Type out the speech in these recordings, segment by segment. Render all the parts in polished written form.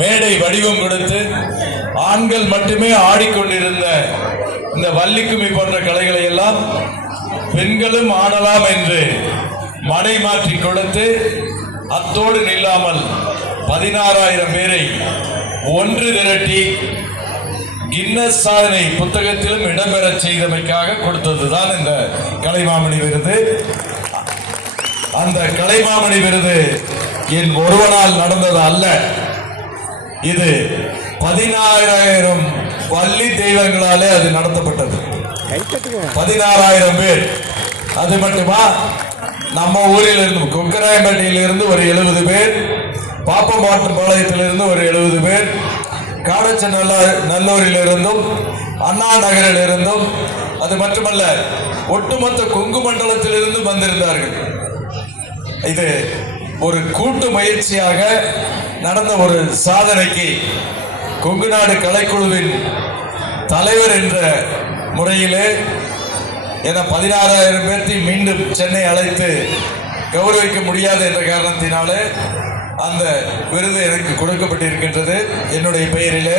மேடை வடிவம் கொடுத்து ஆண்கள் மட்டுமே ஆடிக்கொண்டிருந்த இந்த வள்ளிக்கும்மி போன்ற கலைகளை எல்லாம் பெண்களும் ஆடலாம் என்று மடை மாற்றி கொடுத்து அத்தோடு நில்லாமல் 16,000 பேரை ஒன்று திரட்டி கின்னஸ் சாதனை புத்தகத்திலும் இடம்பெற செய்தமைக்காக கொடுத்ததுதான் இந்த கலைமாமணி விருது. அந்த கலைமாமணி விருது என் ஒருவனால் நடந்தது அல்ல. இது 16,000 வள்ளி தெய்வங்களாலே அது நடத்தப்பட்டது. 16,000 பேர். அது மட்டுமா, நம்ம ஊரில் இருந்து கொக்கராயம்பட்டியில் இருந்து ஒரு 70 பேர், பாப்பம்பாளையத்திலிருந்து ஒரு 70 பேர், காடச்ச நல்லூரில் இருந்தும் அண்ணா நகரில் இருந்தும், அது மட்டுமல்ல ஒட்டுமொத்த கொங்கு மண்டலத்திலிருந்து வந்திருந்தார்கள். இது ஒரு கூட்டு முயற்சியாக நடந்த ஒரு சாதனைக்கு கொங்கு நாடு கலைக்குழுவின் தலைவர் என்ற முறையிலே என 16,000 பேர்த்தை மீண்டும் சென்னை அழைத்து கௌரவிக்க முடியாது என்ற காரணத்தினாலே அந்த விருது எனக்கு கொடுக்கப்பட்டிருக்கின்றது. என்னுடைய பெயரிலே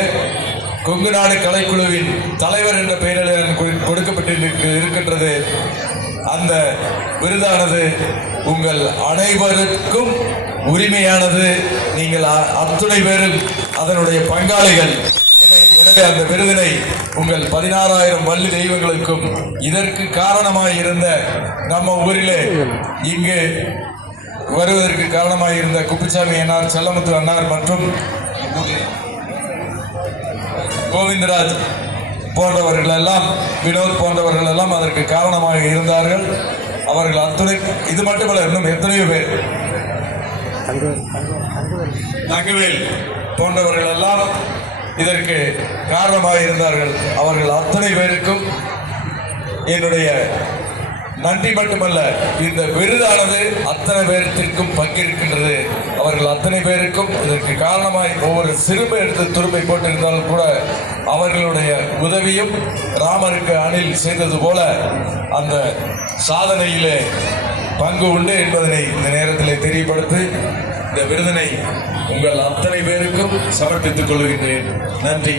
கொங்கு நாடு கலைக்குழுவின் தலைவர் என்ற பெயரில் எனக்கு கொடுக்கப்பட்டிருக்கின்றது. அந்த விருதானது உங்கள் அனைவருக்கும் உரிமையானது. நீங்கள் அத்துணை பேரும் அதனுடைய பங்காளிகள். எனவே அந்த விருதினை உங்கள் 16,000 வள்ளி தெய்வங்களுக்கும் இதற்கு காரணமாக இருந்த நம்ம ஊரிலே இங்கு வருவதற்கு காரணமாக இருந்த குப்புசாமி அண்ணார், செல்லமுத்து அண்ணார் மற்றும் கோவிந்தராஜ் போன்றவர்கள் எல்லாம், வினோத் போன்றவர்கள் எல்லாம் அதற்கு காரணமாக இருந்தார்கள். அவர்கள் அத்துணை, இது மட்டுமல்ல, இன்னும் எத்தனையோ பேர், தங்கவேல் போன்றவர்கள் எல்லாம் இதற்கு காரணமாக இருந்தார்கள். அவர்கள் அத்தனை பேருக்கும் என்னுடைய நன்றி மட்டுமல்ல, இந்த விருதானது அத்தனை பேருக்கும் பங்கிருக்கின்றது. அவர்கள் அத்தனை பேருக்கும் இதற்கு காரணமாய் ஒவ்வொரு சிறுமை எடுத்து துருப்பை போட்டிருந்தாலும் கூட அவர்களுடைய உதவியும் ராமருக்கு அணில் செய்தது போல அந்த சாதனையிலே பங்கு உண்டு என்பதனை இந்த நேரத்தில் தெரியப்படுத்தி இந்த விருதினை உங்கள் அத்தனை பேருக்கும் சமர்ப்பித்துக் கொள்கின்றேன். நன்றி.